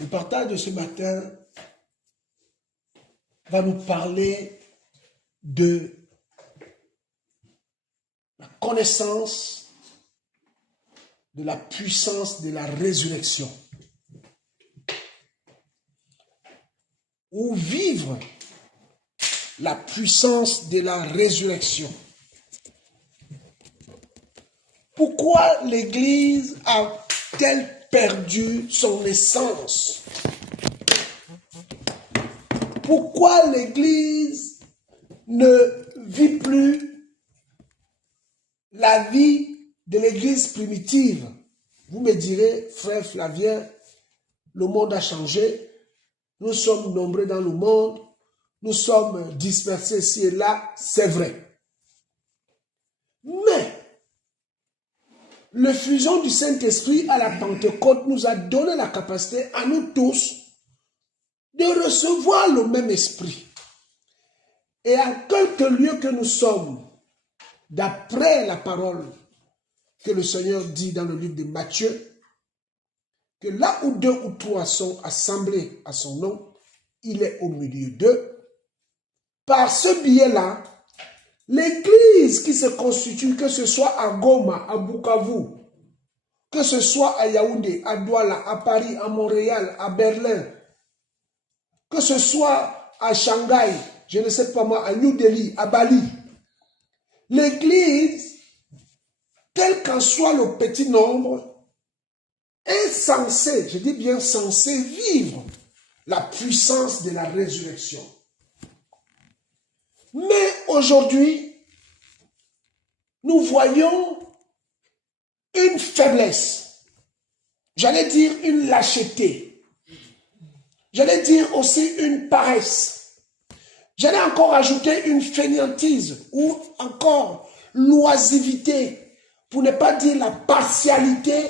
Le partage de ce matin va nous parler de la connaissance de la puissance de la résurrection. Ou vivre la puissance de la résurrection. Pourquoi l'Église a-t-elle perdu son essence? Pourquoi l'Église ne vit plus la vie de l'Église primitive? Vous me direz, frère Flavien, le monde a changé, nous sommes nombreux dans le monde, nous sommes dispersés ici et là, c'est vrai. Mais l'effusion du Saint-Esprit à la Pentecôte nous a donné la capacité à nous tous de recevoir le même esprit. Et à quelque lieu que nous sommes, d'après la parole que le Seigneur dit dans le livre de Matthieu, que là où 2 ou 3 sont assemblés à son nom, il est au milieu d'eux. Par ce biais-là, l'Église qui se constitue, que ce soit à Goma, à Bukavu, que ce soit à Yaoundé, à Douala, à Paris, à Montréal, à Berlin, que ce soit à Shanghai, je ne sais pas moi, à New Delhi, à Bali, l'Église, quel qu'en soit le petit nombre, est censée, je dis bien censée, vivre la puissance de la résurrection. Mais aujourd'hui, nous voyons une faiblesse, j'allais dire une lâcheté, j'allais dire aussi une paresse, j'allais encore ajouter une fainéantise ou encore l'oisivité, pour ne pas dire la partialité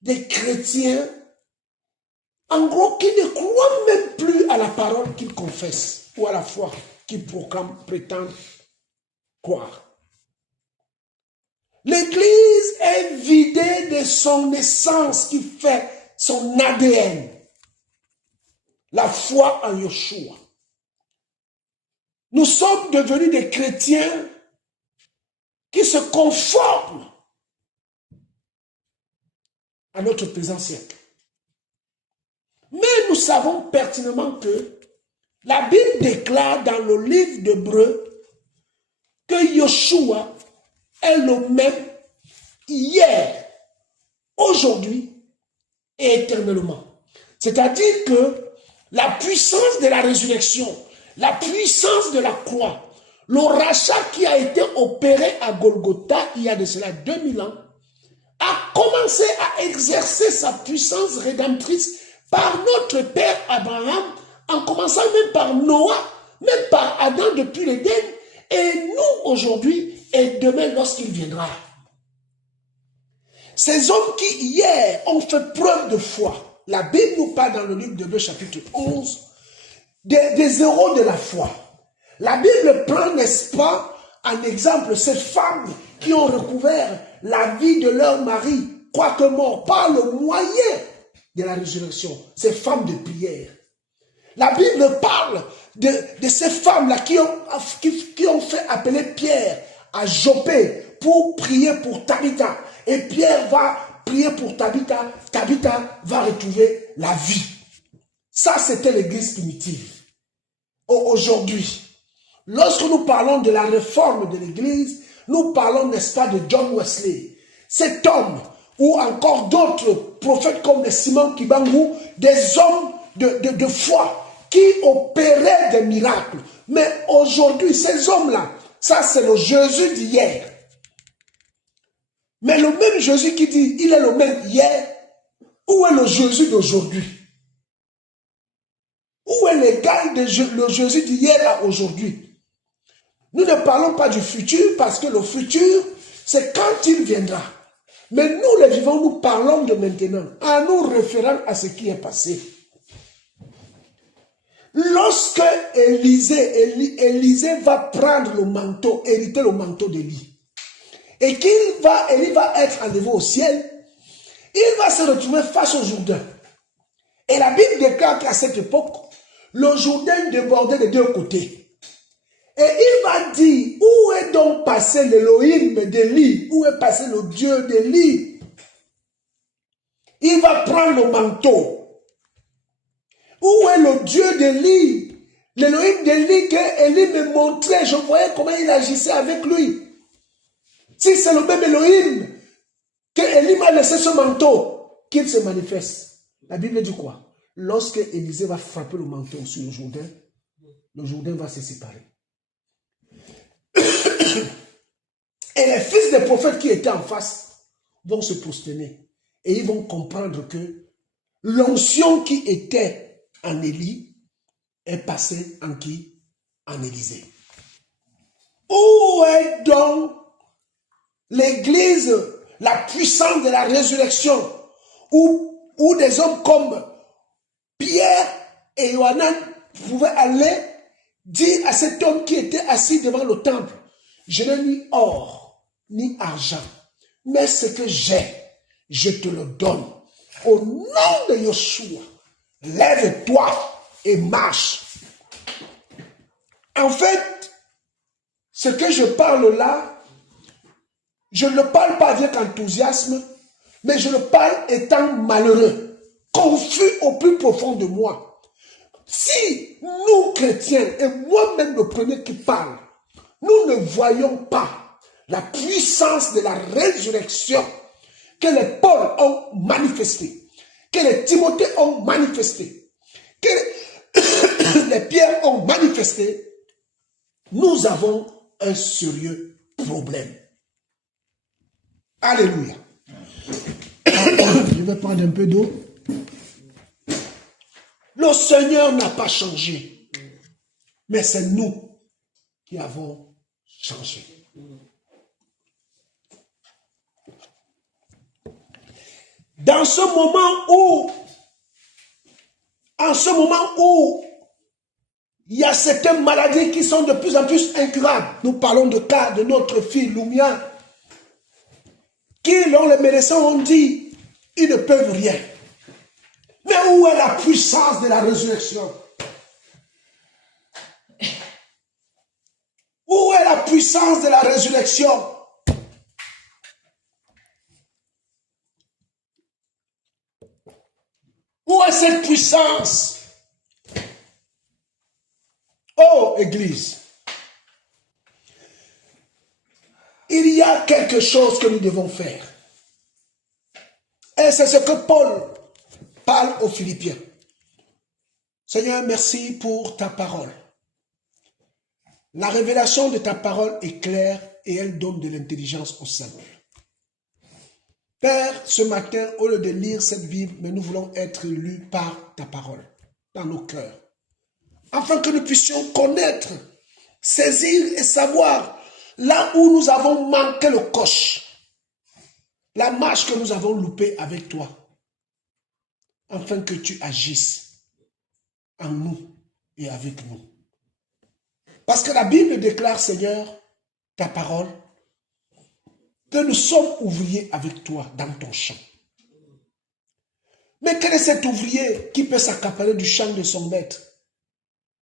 des chrétiens, en gros, qui ne croient même plus à la parole qu'ils confessent ou à la foi qu'ils proclament, prétendent croire. L'Église est vidée de son essence qui fait son ADN, la foi en Yeshua. Nous sommes devenus des chrétiens qui se conforment à notre présent siècle. Mais nous savons pertinemment que la Bible déclare dans le livre d'Hébreux que Yeshua est le même hier, aujourd'hui et éternellement. C'est-à-dire que la puissance de la résurrection, la puissance de la croix, le rachat qui a été opéré à Golgotha il y a de cela 2000 ans, a commencé à exercer sa puissance rédemptrice par notre père Abraham, en commençant même par Noah, même par Adam depuis l'Éden, et nous aujourd'hui et demain lorsqu'il viendra. Ces hommes qui hier ont fait preuve de foi, la Bible nous parle dans le livre d'Hébreux chapitre 11, des héros de la foi. La Bible prend, n'est-ce pas, en exemple ces femmes qui ont recouvert la vie de leur mari, quoique mort, par le moyen de la résurrection, ces femmes de prière. La Bible parle de ces femmes-là qui ont fait appeler Pierre à Joppé pour prier pour Tabitha. Et Pierre va prier pour Tabitha, Tabitha va retrouver la vie. Ça, c'était l'Église primitive. Aujourd'hui, lorsque nous parlons de la réforme de l'Église, nous parlons, n'est-ce pas, de John Wesley. Cet homme, ou encore d'autres prophètes comme les Simon Kibangu, des hommes de foi qui opéraient des miracles. Mais aujourd'hui, ces hommes-là, ça c'est le Jésus d'hier. Mais le même Jésus qui dit, il est le même hier, où est le Jésus d'aujourd'hui? Où est l'égal de le Jésus d'hier à aujourd'hui? Nous ne parlons pas du futur parce que le futur, c'est quand il viendra. Mais nous, les vivants, nous parlons de maintenant, en nous référant à ce qui est passé. Lorsque Élisée va prendre le manteau, hériter le manteau d'Élie, et Élie va être enlevé au ciel, il va se retrouver face au Jourdain. Et la Bible déclare qu'à cette époque, le Jourdain débordait des deux côtés. Et il va dire, où est donc passé l'Élohim d'Élie? Où est passé le Dieu d'Élie? Il va prendre le manteau. Où est le Dieu d'Élie? L'Élohim d'Élie que Élie me montrait, je voyais comment il agissait avec lui. Si c'est le même Elohim que Élie m'a laissé ce manteau, qu'il se manifeste. La Bible dit quoi? Lorsque Élisée va frapper le manteau sur le Jourdain va se séparer. Et les fils des prophètes qui étaient en face vont se prosterner. Et ils vont comprendre que l'onction qui était en Élie est passée en qui? En Élisée. Où est donc l'église, la puissance de la résurrection, où des hommes comme Pierre et Yohanan pouvaient aller dire à cet homme qui était assis devant le temple, je n'ai ni or, ni argent, mais ce que j'ai, je te le donne. Au nom de Yeshua, lève-toi et marche. En fait, ce que je parle là, je ne le parle pas avec enthousiasme, mais je le parle étant malheureux, confus au plus profond de moi. Si nous, chrétiens, et moi-même le premier qui parle, nous ne voyons pas la puissance de la résurrection que les Paul ont manifesté, que les Timothée ont manifesté, que les Pierre ont manifesté, nous avons un sérieux problème. Alléluia. Je vais prendre un peu d'eau. Le Seigneur n'a pas changé, mais c'est nous qui avons changé. En ce moment où il y a certaines maladies qui sont de plus en plus incurables, nous parlons de cas de notre fille Lumia, qui, dont les médecins ont dit, ils ne peuvent rien. Mais où est la puissance de la résurrection? Où est la puissance de la résurrection? Où est cette puissance? Oh, Église, il y a quelque chose que nous devons faire. Et c'est ce que Paul parle aux Philippiens. Seigneur, merci pour ta parole. La révélation de ta parole est claire et elle donne de l'intelligence au simple. Père, ce matin, au lieu de lire cette Bible, mais nous voulons être lus par ta parole, dans nos cœurs, afin que nous puissions connaître, saisir et savoir là où nous avons manqué le coche, la marche que nous avons loupée avec toi, afin que tu agisses en nous et avec nous. Parce que la Bible déclare, Seigneur, ta parole, que nous sommes ouvriers avec toi dans ton champ. Mais quel est cet ouvrier qui peut s'accaparer du champ de son maître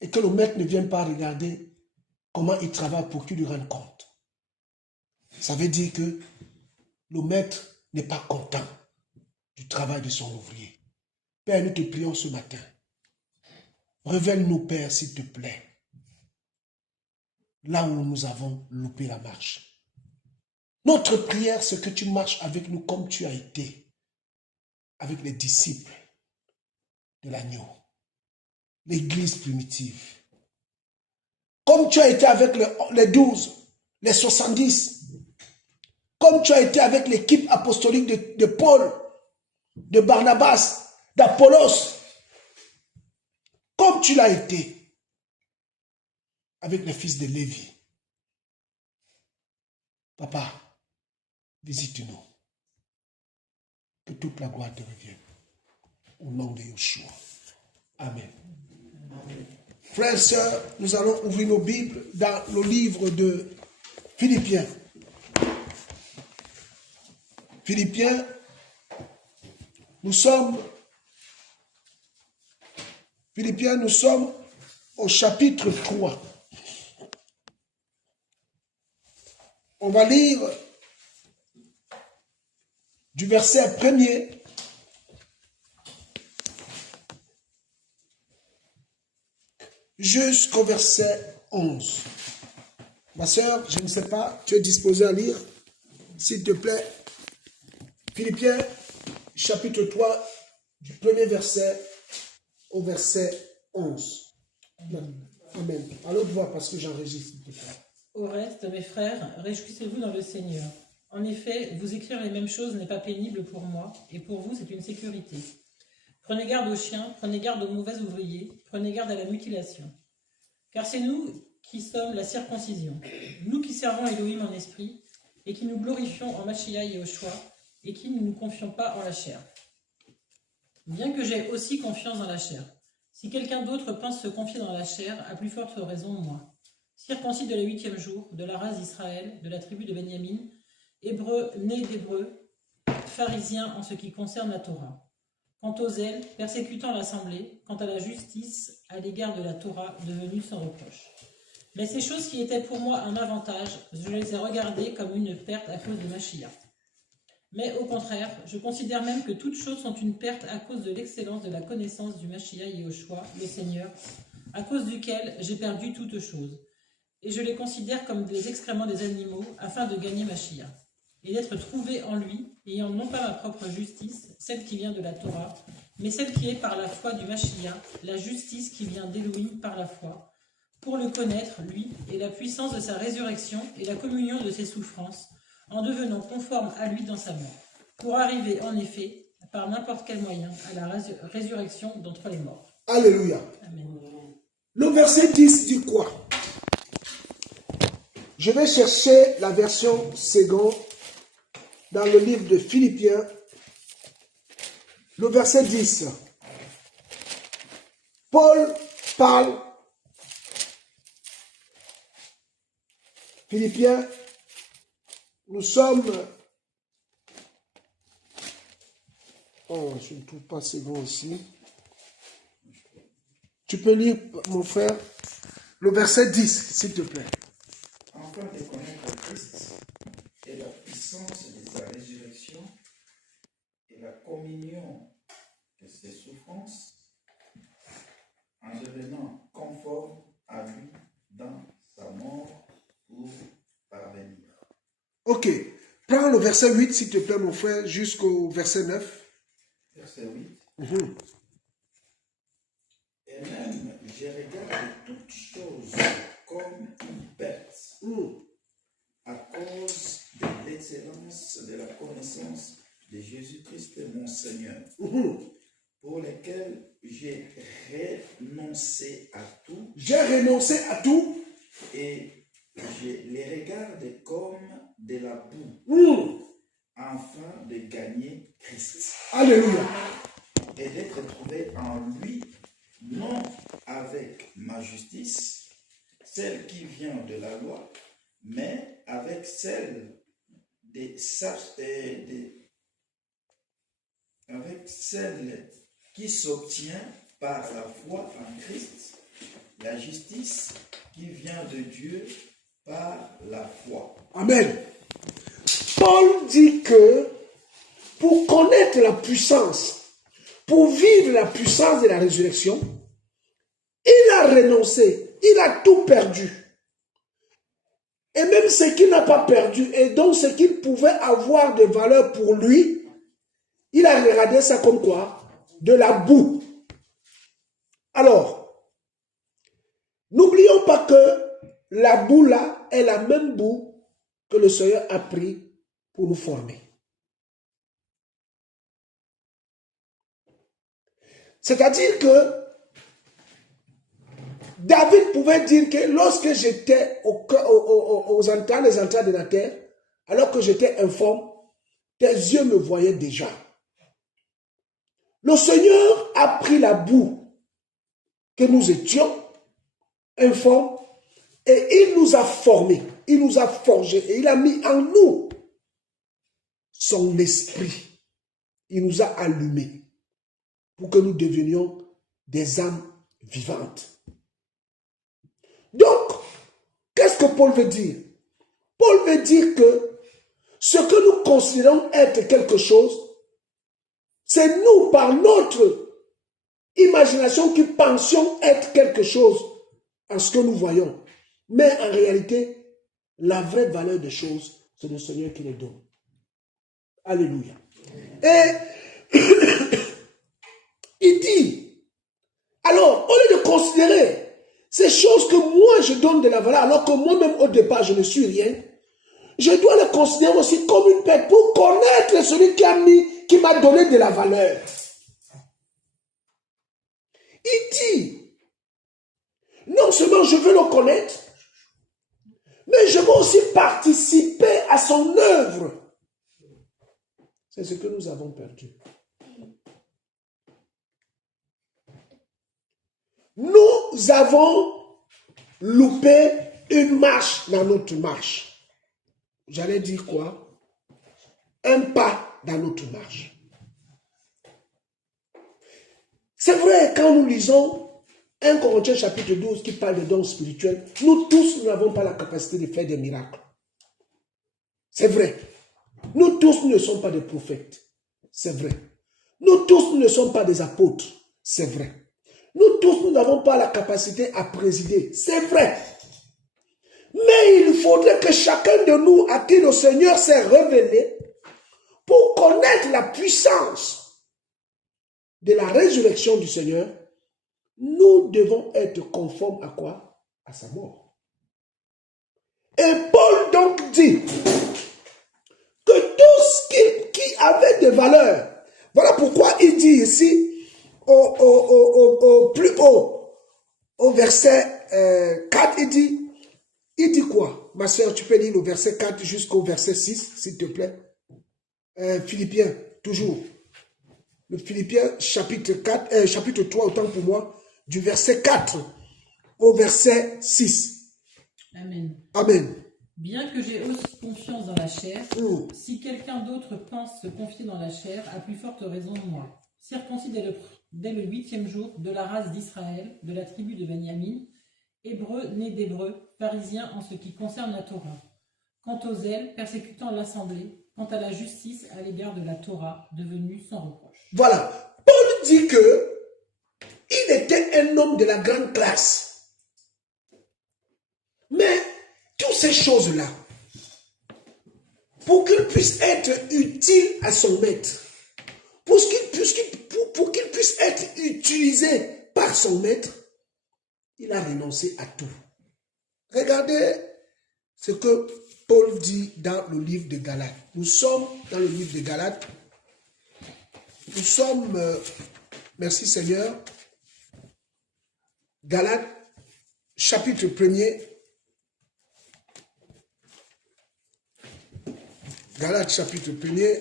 et que le maître ne vienne pas regarder comment il travaille pour qu'il lui rende compte? Ça veut dire que le maître n'est pas content du travail de son ouvrier. Père, nous te prions ce matin. Révèle-nous, Père, s'il te plaît, là où nous avons loupé la marche. Notre prière, c'est que tu marches avec nous comme tu as été avec les disciples de l'agneau, l'église primitive. Comme tu as été avec les 12, les 70, comme tu as été avec l'équipe apostolique de Paul, de Barnabas, d'Apollos, comme tu l'as été avec les fils de Lévi. Papa, visite-nous. Que toute la gloire te revienne. Au nom de Yeshua. Amen. Amen. Frères et sœurs, nous allons ouvrir nos Bibles dans le livre de Philippiens. Philippiens, nous sommes Philippiens, nous sommes au chapitre 3. On va lire du verset 1er jusqu'au verset 11. Ma sœur, je ne sais pas, tu es disposée à lire? S'il te plaît. Philippiens, chapitre 3, du premier verset au verset 11. Amen. À l'autre voix, parce que j'enregistre, s'il te plaît. Au reste, mes frères, réjouissez-vous dans le Seigneur. En effet, vous écrire les mêmes choses n'est pas pénible pour moi, et pour vous, c'est une sécurité. Prenez garde aux chiens, prenez garde aux mauvais ouvriers, prenez garde à la mutilation. Car c'est nous qui sommes la circoncision, nous qui servons Elohim en esprit, et qui nous glorifions en Mashiach et Yoshua, et qui ne nous confions pas en la chair. Bien que j'ai aussi confiance dans la chair. Si quelqu'un d'autre pense se confier dans la chair, à plus forte raison moi. Circoncis de la 8e jour, de la race d'Israël, de la tribu de Benjamin, hébreu, né d'hébreu, pharisien en ce qui concerne la Torah. Quant aux zèle, persécutant l'assemblée, quant à la justice à l'égard de la Torah, devenue sans reproche. Mais ces choses qui étaient pour moi un avantage, je les ai regardées comme une perte à cause de Mashiach. Mais au contraire, je considère même que toutes choses sont une perte à cause de l'excellence de la connaissance du Mashiach Yehoshua, le Seigneur, à cause duquel j'ai perdu toutes choses. Et je les considère comme des excréments des animaux, afin de gagner Mashiach, et d'être trouvé en lui, ayant non pas ma propre justice, celle qui vient de la Torah, mais celle qui est par la foi du Mashiach, la justice qui vient d'Élohim par la foi, pour le connaître, lui, et la puissance de sa résurrection et la communion de ses souffrances, en devenant conforme à lui dans sa mort, pour arriver en effet, par n'importe quel moyen, à la résurrection d'entre les morts. Alléluia. Amen. Le verset 10 dit quoi? Je vais chercher la version seconde dans le livre de Philippiens, le verset 10. Paul parle, Philippiens, nous sommes... Oh, je ne trouve pas second ici. Tu peux lire, mon frère, le verset 10, s'il te plaît. Afin de connaître Christ et la puissance de sa résurrection et la communion de ses souffrances, en devenant conforme à lui dans sa mort pour parvenir. Ok. Prends le verset 8, s'il te plaît, mon frère, jusqu'au verset 9. Verset 8. Et même, je regarde toutes choses comme une perte, à cause de l'excellence de la connaissance de Jésus-Christ, mon Seigneur, pour lequel j'ai renoncé à tout. J'ai renoncé à tout. Et je les regarde comme de la boue, afin de gagner Christ. Alléluia. Et d'être trouvé en lui, non avec ma justice, celle qui vient de la loi, mais avec celle avec celle qui s'obtient par la foi en Christ, la justice qui vient de Dieu par la foi. Amen. Paul dit que pour connaître la puissance, pour vivre la puissance de la résurrection, il a renoncé, il a tout perdu. Et même ce qu'il n'a pas perdu, et donc ce qu'il pouvait avoir de valeur pour lui, il a regardé ça comme quoi? De la boue. Alors, n'oublions pas que la boue là est la même boue que le Seigneur a pris pour nous former. C'est-à-dire que David pouvait dire que lorsque j'étais aux entrailles de la terre, alors que j'étais informe, tes yeux me voyaient déjà. Le Seigneur a pris la boue que nous étions, informes, et il nous a formés, il nous a forgés, et il a mis en nous son esprit. Il nous a allumés pour que nous devenions des âmes vivante. Donc, qu'est-ce que Paul veut dire? Paul veut dire que ce que nous considérons être quelque chose, c'est nous, par notre imagination, qui pensions être quelque chose en ce que nous voyons. Mais en réalité, la vraie valeur des choses, c'est le Seigneur qui les donne. Alléluia. Et il dit, alors, au lieu de considérer ces choses que moi je donne de la valeur, alors que moi-même au départ je ne suis rien, je dois les considérer aussi comme une bête pour connaître celui qui m'a donné de la valeur. Il dit, non seulement je veux le connaître, mais je veux aussi participer à son œuvre. C'est ce que nous avons perdu. Nous avons loupé une marche dans notre marche. J'allais dire quoi? Un pas dans notre marche. C'est vrai, quand nous lisons 1 Corinthiens chapitre 12 qui parle de dons spirituels, nous tous, nous n'avons pas la capacité de faire des miracles. C'est vrai. Nous tous, nous ne sommes pas des prophètes. C'est vrai. Nous tous, nous ne sommes pas des apôtres. C'est vrai. Nous tous, nous n'avons pas la capacité à présider. C'est vrai. Mais il faudrait que chacun de nous, à qui le Seigneur s'est révélé, pour connaître la puissance de la résurrection du Seigneur, nous devons être conformes à quoi? À sa mort. Et Paul donc dit que tout ce qui avait de valeur, voilà pourquoi il dit ici, au plus haut, au verset 4, il dit quoi? Ma soeur, tu peux lire le verset 4 jusqu'au verset 6, s'il te plaît. Philippiens, toujours. Le Philippiens, chapitre 4, chapitre 3, autant pour moi, du verset 4 au verset 6. Amen. Amen. Bien que j'ai aussi confiance dans la chair, si quelqu'un d'autre pense se confier dans la chair, à plus forte raison moi. Circoncis dès le 8e jour, de la race d'Israël, de la tribu de Benjamin, hébreu né d'hébreu, pharisien en ce qui concerne la Torah. Quant au zèle, persécutant l'assemblée, quant à la justice à l'égard de la Torah, devenue sans reproche. Voilà. Paul dit que il était un homme de la grande classe. Mais toutes ces choses-là, pour qu'il puisse être utile à son maître, pour qu'il puisse être utilisé par son maître, il a renoncé à tout. Regardez ce que Paul dit dans le livre de Galates. Nous sommes dans le livre de Galates. Nous sommes, merci Seigneur, Galates, chapitre 1er. Galates, chapitre 1er.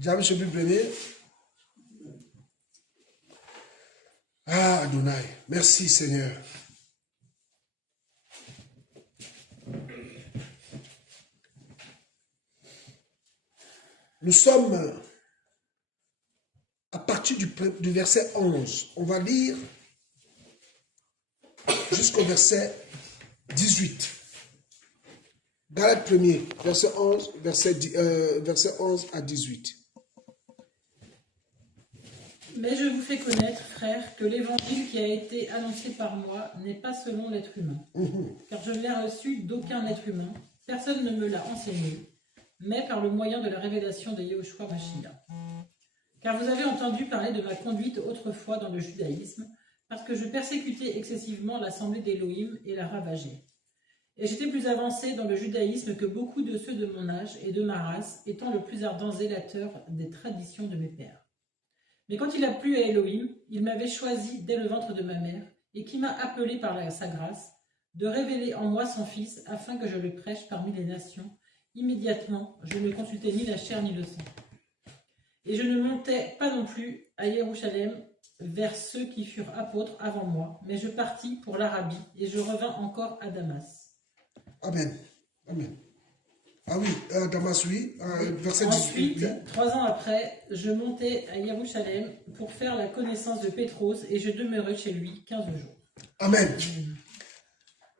J'avais chapitre 1er. Ah, Adonai, merci Seigneur. Nous sommes à partir du verset 11. On va lire jusqu'au verset 18. Galates 1er, verset 11, verset 11 à 18. Mais je vous fais connaître, frères, que l'évangile qui a été annoncé par moi n'est pas selon l'être humain. Car je ne l'ai reçu d'aucun être humain, personne ne me l'a enseigné, mais par le moyen de la révélation de Yahushua Mashiach. Car vous avez entendu parler de ma conduite autrefois dans le judaïsme, parce que je persécutais excessivement l'assemblée d'Élohim et la ravageais. Et j'étais plus avancé dans le judaïsme que beaucoup de ceux de mon âge et de ma race, étant le plus ardent zélateur des traditions de mes pères. Mais quand il a plu à Elohim, il m'avait choisi dès le ventre de ma mère, et qui m'a appelé par sa grâce, de révéler en moi son Fils, afin que je le prêche parmi les nations. Immédiatement, je ne consultais ni la chair ni le sang. Et je ne montais pas non plus à Jérusalem vers ceux qui furent apôtres avant moi, mais je partis pour l'Arabie, et je revins encore à Damas. Amen. Amen. Ah oui, Damas, oui, verset 18. Ensuite, Oui. 3 ans après, je montai à Jérusalem pour faire la connaissance de Pétros et je demeurai chez lui 15 jours. Amen.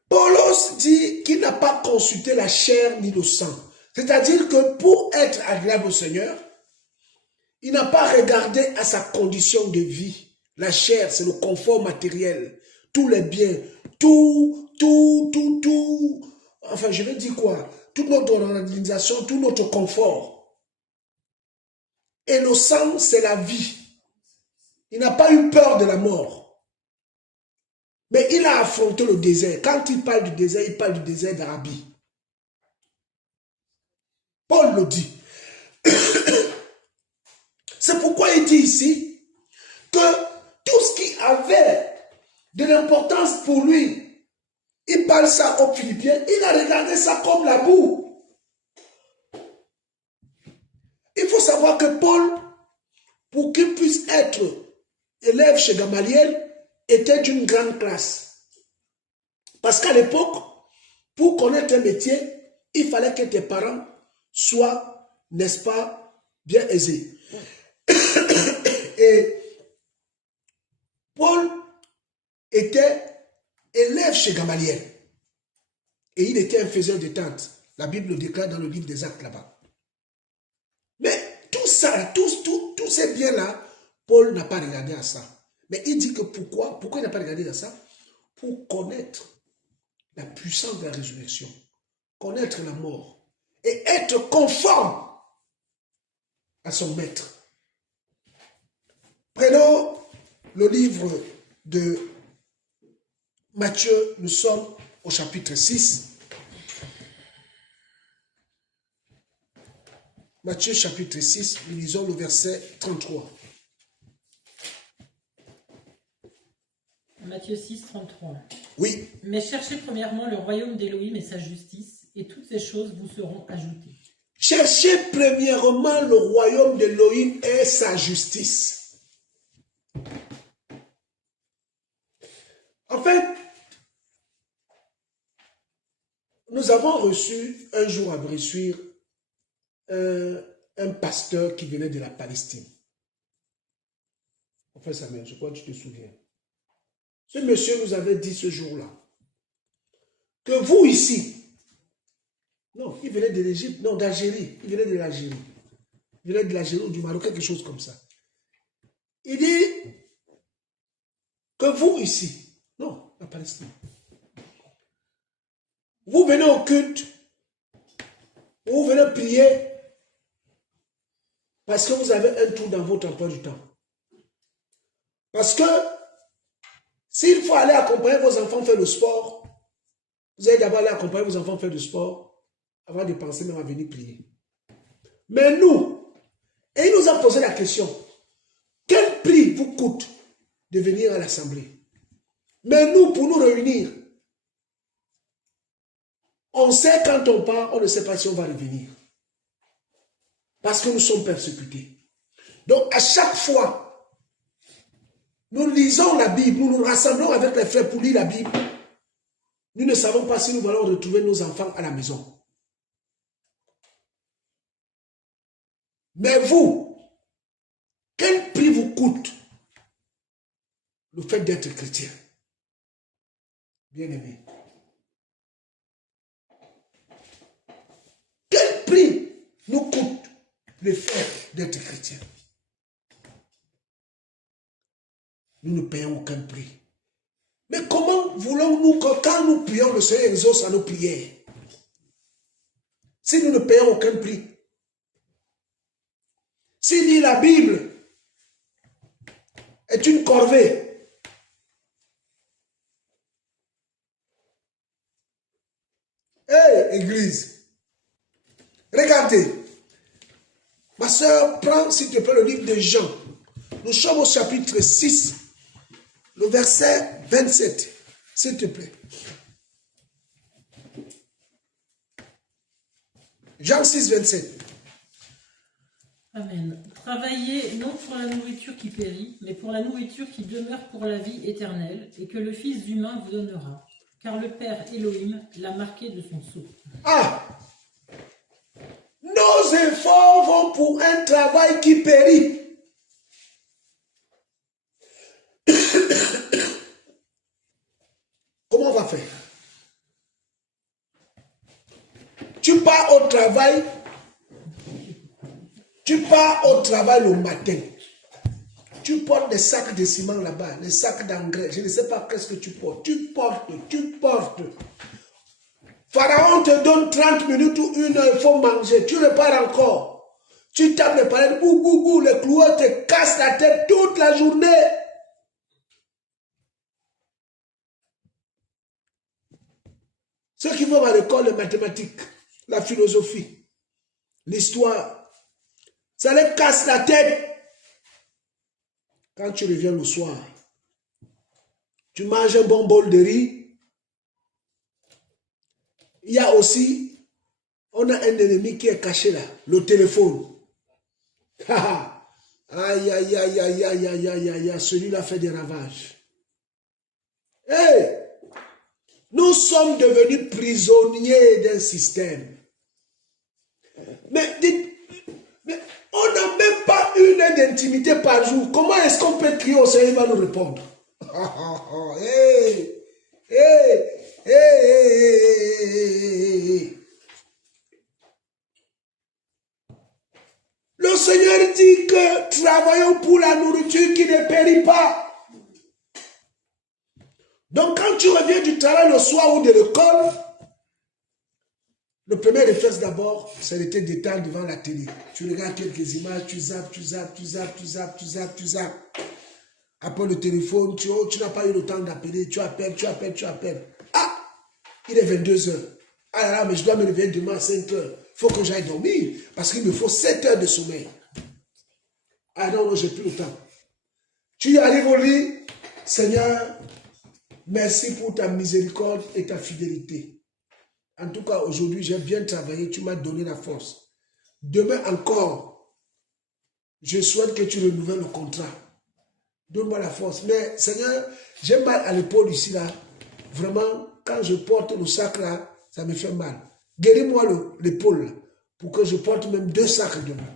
Paulos dit qu'il n'a pas consulté la chair ni le sang. C'est-à-dire que pour être agréable au Seigneur, il n'a pas regardé à sa condition de vie. La chair, c'est le confort matériel. Tous les biens, tout. Enfin, je vais dire quoi? Toute notre organisation, tout notre confort. Et le sang, c'est la vie. Il n'a pas eu peur de la mort. Mais il a affronté le désert. Quand il parle du désert, il parle du désert d'Arabie. Paul le dit. C'est pourquoi il dit ici que tout ce qui avait de l'importance pour lui, il parle ça aux Philippiens, il a regardé ça comme la boue. Il faut savoir que Paul, pour qu'il puisse être élève chez Gamaliel, était d'une grande classe. Parce qu'à l'époque, pour connaître un métier, il fallait que tes parents soient, n'est-ce pas, bien aisés. Et Paul était élève chez Gamaliel. Et il était un faiseur de tentes. La Bible le déclare dans le livre des Actes là-bas. Mais tout ça, tous ces biens-là, Paul n'a pas regardé à ça. Mais il dit que pourquoi il n'a pas regardé à ça? Pour connaître la puissance de la résurrection, connaître la mort et être conforme à son maître. Prenons le livre de Matthieu, nous sommes au chapitre 6. Matthieu chapitre 6, nous lisons le verset 33. Matthieu 6, 33. Oui. Mais cherchez premièrement le royaume d'Élohim et sa justice, et toutes ces choses vous seront ajoutées. Cherchez premièrement le royaume d'Élohim et sa justice. En fait, nous avons reçu un jour à Bressuire un pasteur qui venait de la Palestine. Enfin, Samuel, je crois que tu te souviens. Ce monsieur nous avait dit ce jour-là que vous ici, non, il venait de l'Égypte, non, d'Algérie, il venait de l'Algérie. Il venait de l'Algérie ou du Maroc, quelque chose comme ça. Il dit que vous ici, non, la Palestine, vous venez au culte, vous venez prier parce que vous avez un trou dans votre emploi du temps. Parce que s'il faut aller accompagner vos enfants faire le sport, vous allez d'abord aller accompagner vos enfants faire du sport avant de penser même à venir prier. Mais nous, et il nous a posé la question, quel prix vous coûte de venir à l'assemblée? Mais nous, pour nous réunir, on sait quand on part, on ne sait pas si on va revenir. Parce que nous sommes persécutés. Donc à chaque fois, nous lisons la Bible, nous nous rassemblons avec les frères pour lire la Bible. Nous ne savons pas si nous allons retrouver nos enfants à la maison. Mais vous, quel prix vous coûte le fait d'être chrétien? Bien-aimé. Quel prix nous coûte le fait d'être chrétien? Nous ne payons aucun prix. Mais comment voulons-nous que quand nous prions, le Seigneur exauce à nos prières? Si nous ne payons aucun prix. Si lire la Bible est une corvée, hé, Église, regardez, ma soeur, prends s'il te plaît le livre de Jean. Nous sommes au chapitre 6, le verset 27, s'il te plaît. Jean 6, 27. Amen. Travaillez non pour la nourriture qui périt, mais pour la nourriture qui demeure pour la vie éternelle, et que le Fils humain vous donnera. car le Père Elohim l'a marqué de son sceau. Ah! Nos efforts vont pour un travail qui périt. Comment on va faire? Tu pars au travail. Tu pars au travail le matin. Tu portes des sacs de ciment là-bas, des sacs d'engrais. Je ne sais pas qu'est-ce que tu portes. Tu portes. Pharaon te donne 30 minutes ou 1 heure, il faut manger. Tu repars encore. Tu tapes les palettes, bou, les cloueurs te cassent la tête toute la journée. Ceux qui vont à l'école de mathématiques, la philosophie, l'histoire, ça les casse la tête. Quand tu reviens le soir, tu manges un bon bol de riz. Il y a aussi, on a un ennemi qui est caché là, le téléphone. Aïe, celui-là fait des ravages. Hey, nous sommes devenus prisonniers d'un système. Mais on n'a même pas une heure d'intimité par jour. Comment est-ce qu'on peut crier au Seigneur, il va nous répondre? Le Seigneur dit que travaillons pour la nourriture qui ne périt pas. Donc quand tu reviens du travail le soir ou de l'école, le premier réflexe d'abord, c'est de te détendre devant la télé. Tu regardes quelques images, tu zappes. Après le téléphone, tu n'as pas eu le temps d'appeler, tu appelles. Ah, il est 22 heures. Ah là là, mais je dois me réveiller demain à 5 heures. Il faut que j'aille dormir, parce qu'il me faut 7 heures de sommeil. Ah non, j'ai plus le temps. Tu y arrives au lit, Seigneur, merci pour ta miséricorde et ta fidélité. En tout cas, aujourd'hui, j'ai bien travaillé, tu m'as donné la force. Demain encore, je souhaite que tu renouvelles le contrat. Donne-moi la force. Mais Seigneur, j'ai mal à l'épaule ici, là. Vraiment, quand je porte le sac, là, ça me fait mal. Guéris-moi l'épaule, pour que je porte même 2 sacs demain.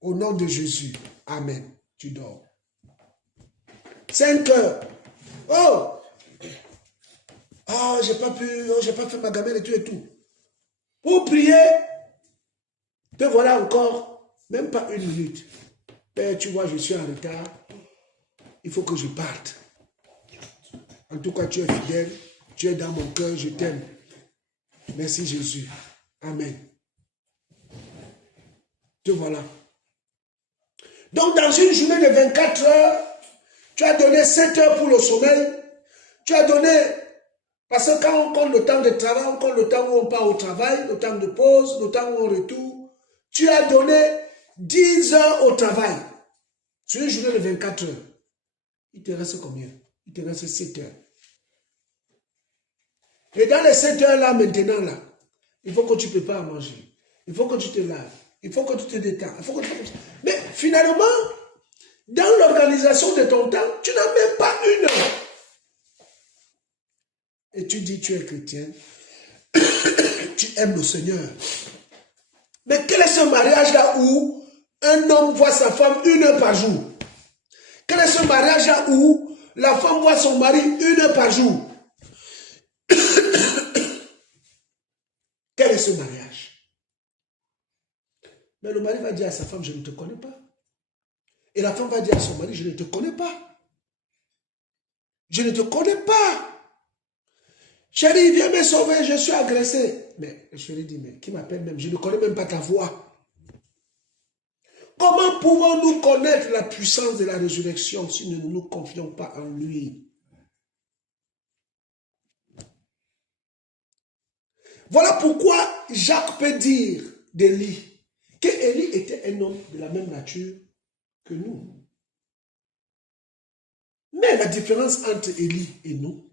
Au nom de Jésus. Amen. Tu dors. 5 heures. Oh, j'ai pas fait ma gamelle et tout. Pour prier, te voilà encore, même pas 1 minute. Père, tu vois, je suis en retard. Il faut que je parte. En tout cas, tu es fidèle. Tu es dans mon cœur, je t'aime. Merci Jésus. Amen. Te voilà. Donc, dans une journée de 24 heures, tu as donné 7 heures pour le sommeil. Tu as donné, parce que quand on compte le temps de travail, on compte le temps où on part au travail, le temps de pause, le temps où on retourne. Tu as donné 10 heures au travail. Sur une journée de 24 heures. Il te reste combien? Il te reste 7 heures. Et dans les 7 heures là, maintenant là, il faut que tu prépares à manger. Il faut que tu te laves. Il faut que tu te détends. Mais finalement, dans l'organisation de ton temps, tu n'as même pas 1 heure. Et tu dis tu es chrétien. Tu aimes le Seigneur. Mais quel est ce mariage là où un homme voit sa femme 1 heure par jour? Quel est ce mariage là où la femme voit son mari 1 heure par jour? Quel est ce mariage? Mais le mari va dire à sa femme, je ne te connais pas. Et la femme va dire à son mari, je ne te connais pas. Je ne te connais pas. Chérie, viens me sauver, je suis agressé. Mais le chéri dit, mais qui m'appelle même? Je ne connais même pas ta voix. Comment pouvons-nous connaître la puissance de la résurrection si nous ne nous confions pas en lui? Voilà pourquoi Jacques peut dire d'Élie que Élie était un homme de la même nature que nous. Mais la différence entre Élie et nous,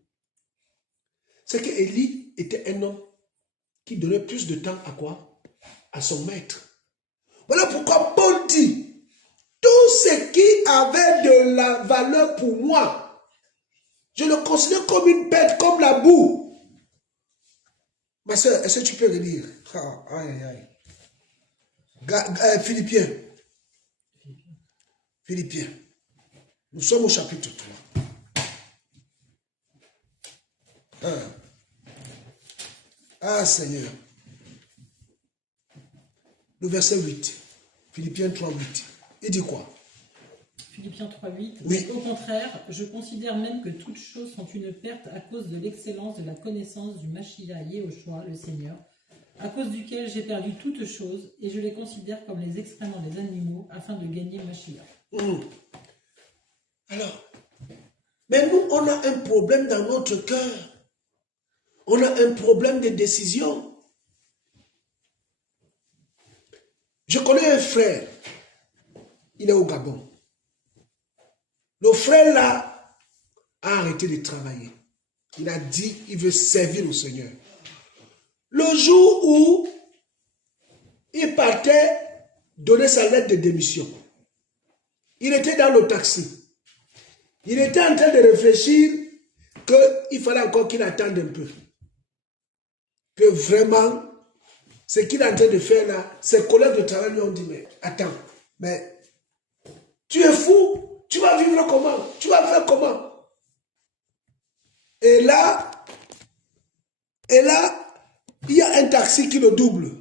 c'est que Élie était un homme qui donnait plus de temps à quoi? À son maître. Voilà pourquoi Paul dit, tout ce qui avait de la valeur pour moi, Je le considère comme une bête, comme la boue. Ma soeur, est-ce que tu peux relire? Ah, aïe, aïe. Philippiens. Philippiens. Nous sommes au chapitre 3. Ah, Seigneur. Le verset 8. Philippiens 3, 8. Il dit quoi? Philippiens 3,8. Oui. Au contraire, je considère même que toutes choses sont une perte à cause de l'excellence de la connaissance du Mashiach Yehoshua, le Seigneur, à cause duquel j'ai perdu toutes choses, et je les considère comme les excréments des animaux, afin de gagner Mashiach. Alors, mais nous, on a un problème dans notre cœur. On a un problème de décision. Je connais un frère. Il est au Gabon. Le frère là a arrêté de travailler. Il a dit qu'il veut servir au Seigneur. Le jour où il partait donner sa lettre de démission, il était dans le taxi. Il était en train de réfléchir qu'il fallait encore qu'il attende un peu. Que vraiment, ce qu'il est en train de faire là, ses collègues de travail lui ont dit, mais attends, mais tu es fou? Tu vas vivre comment? Tu vas faire comment? Et là, il y a un taxi qui le double.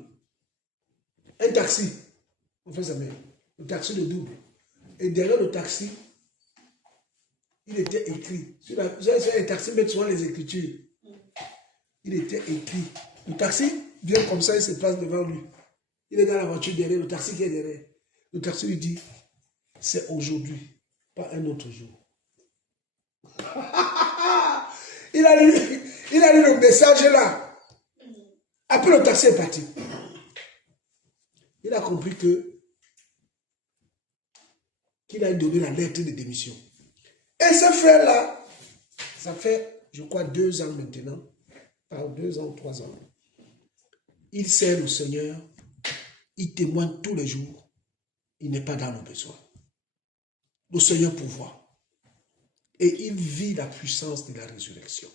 Un taxi. On fait ça même. Le taxi le double. Et derrière le taxi, il était écrit. Sur les taxis mettent souvent les écritures. Il était écrit. Le taxi vient comme ça, il se passe devant lui. Il est dans la voiture derrière, le taxi qui est derrière. Le taxi lui dit, c'est aujourd'hui. Pas un autre jour. il a lu le message là. Après le taxi est parti. Il a compris qu'il a donné la lettre de démission. Et ce frère là, ça fait, je crois, 2 ans maintenant, par 2 ans, 3 ans. Il sert le Seigneur, il témoigne tous les jours, il n'est pas dans le besoin. Le Seigneur pourvoit. Et il vit la puissance de la résurrection.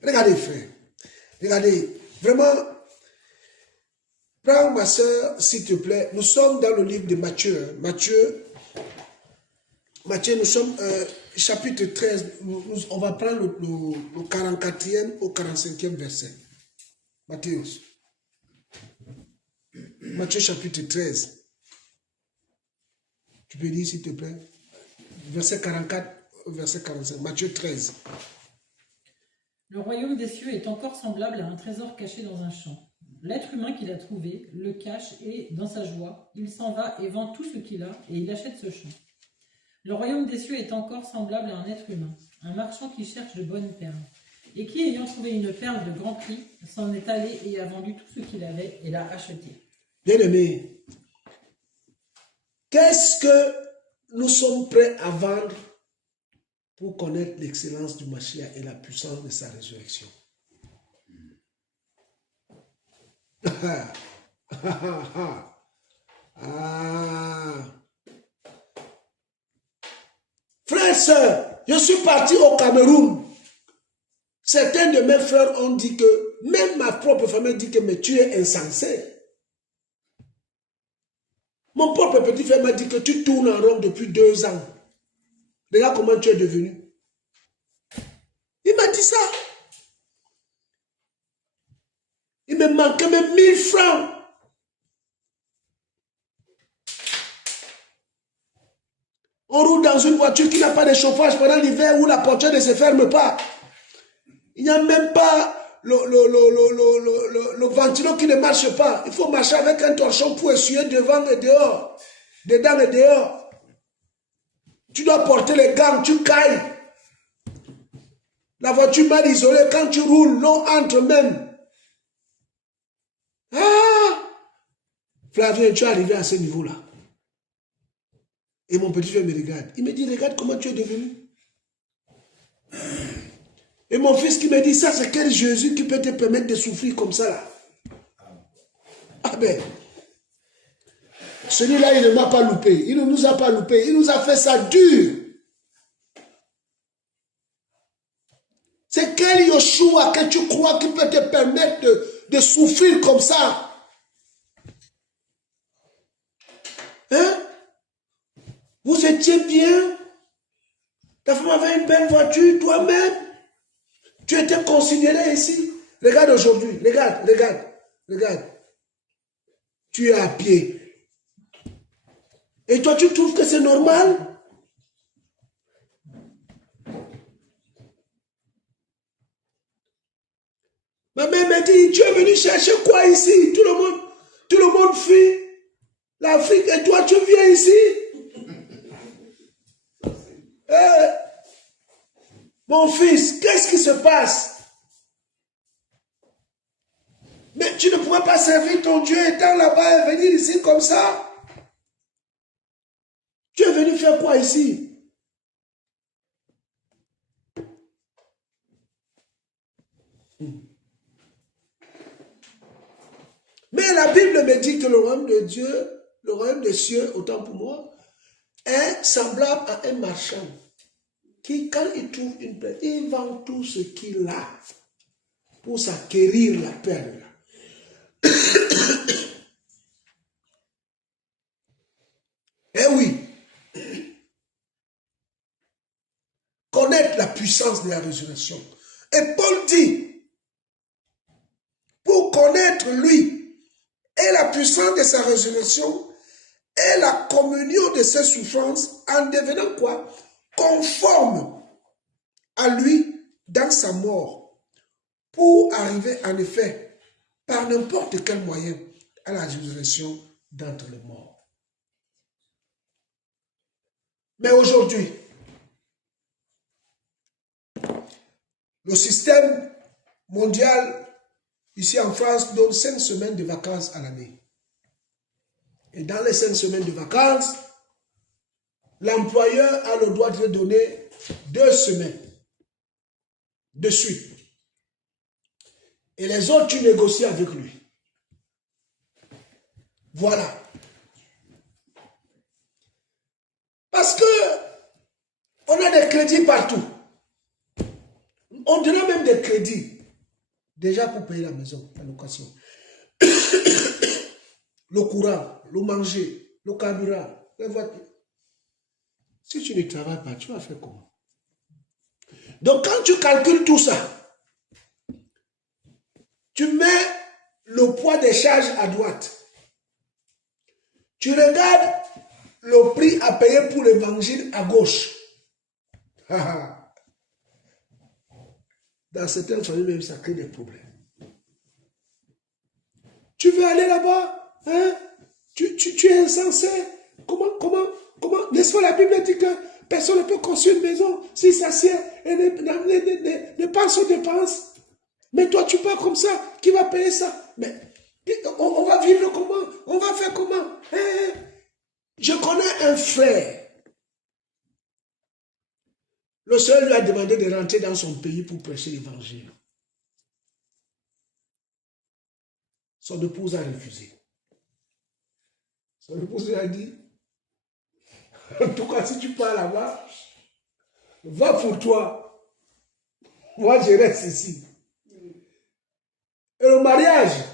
Regardez, frère. Regardez. Vraiment, prends ma soeur, s'il te plaît. Nous sommes dans le livre de Matthieu. Matthieu, nous sommes chapitre 13. On va prendre le 44e au 45e verset. Matthieu. Matthieu chapitre 13. Tu peux lire, s'il te plaît? Verset 44, verset 45. Matthieu 13. Le royaume des cieux est encore semblable à un trésor caché dans un champ. L'être humain qui l'a trouvé le cache et, dans sa joie, il s'en va et vend tout ce qu'il a et il achète ce champ. Le royaume des cieux est encore semblable à un être humain, un marchand qui cherche de bonnes perles, et qui, ayant trouvé une perle de grand prix, s'en est allé et a vendu tout ce qu'il avait et l'a achetée. Bien-aimé, qu'est-ce que nous sommes prêts à vendre pour connaître l'excellence du Mashiach et la puissance de sa résurrection? Frères, sœurs, je suis parti au Cameroun. Certains de mes frères ont dit que, même ma propre famille dit que mais tu es insensé. Mon propre petit frère m'a dit que tu tournes en rond depuis 2 ans. Regarde comment tu es devenu. Il m'a dit ça. Il me manquait même 1000 francs. On roule dans une voiture qui n'a pas de chauffage pendant l'hiver où la portière ne se ferme pas. Il n'y a même pas le ventilo qui ne marche pas. Il faut marcher avec un torchon pour essuyer devant et dehors. Dedans et dehors. Tu dois porter les gants, tu cailles. La voiture mal isolée, quand tu roules, l'eau entre même. Ah! Flavien, tu es arrivé à ce niveau-là. Et mon petit frère me regarde. Il me dit, regarde comment tu es devenu. Et mon fils qui me dit, ça c'est quel Jésus qui peut te permettre de souffrir comme ça là? Ah ben, celui-là il ne m'a pas loupé. Il ne nous a pas loupé. Il nous a fait ça dur. choix que tu crois qui peut te permettre de souffrir comme ça? Hein? Vous étiez bien. Ta femme avait une belle voiture, toi-même. Tu étais considéré ici. Regarde aujourd'hui, regarde. Tu es à pied. Et toi, tu trouves que c'est normal? Ma mère m'a dit, tu es venu chercher quoi ici? Tout le monde fuit l'Afrique et toi, tu viens ici? Mon fils, qu'est-ce qui se passe? Mais tu ne pourrais pas servir ton Dieu étant là-bas et venir ici comme ça? Tu es venu faire quoi ici? Mais la Bible me dit que le royaume de Dieu, le royaume des cieux, autant pour moi, est semblable à un marchand qui, quand il trouve une perle, il vend tout ce qu'il a pour s'acquérir la perle. Eh oui, connaître la puissance de la résurrection. Et Paul dit, pour connaître lui et la puissance de sa résurrection et la communion de ses souffrances, en devenant quoi? Conforme à lui dans sa mort, pour arriver en effet, par n'importe quel moyen, à la résurrection d'entre les morts. Mais aujourd'hui, le système mondial, ici en France, donne 5 semaines de vacances à l'année. Et dans les 5 semaines de vacances, l'employeur a le droit de donner 2 semaines de suite. Et les autres, tu négocies avec lui. Voilà. Parce que on a des crédits partout. On donne même des crédits. Déjà pour payer la maison, la location. Le courant, le manger, le carburant, les voitures. Si tu ne travailles pas, tu vas faire comment? Donc quand tu calcules tout ça, tu mets le poids des charges à droite. Tu regardes le prix à payer pour l'évangile à gauche. Dans certaines familles même, ça crée des problèmes. Tu veux aller là-bas, hein? Tu es insensé. Comment? N'est-ce pas la Bible dit que personne ne peut construire une maison s'il s'assied et ne pense aux dépenses. Mais toi, tu pars comme ça. Qui va payer ça? Mais on va vivre comment? On va faire comment? Je connais un frère. Le Seigneur lui a demandé de rentrer dans son pays pour prêcher l'évangile. Son épouse a refusé. Son épouse lui a dit, en tout cas, si tu pars là-bas, va pour toi. Moi, je reste ici. Et le mariage,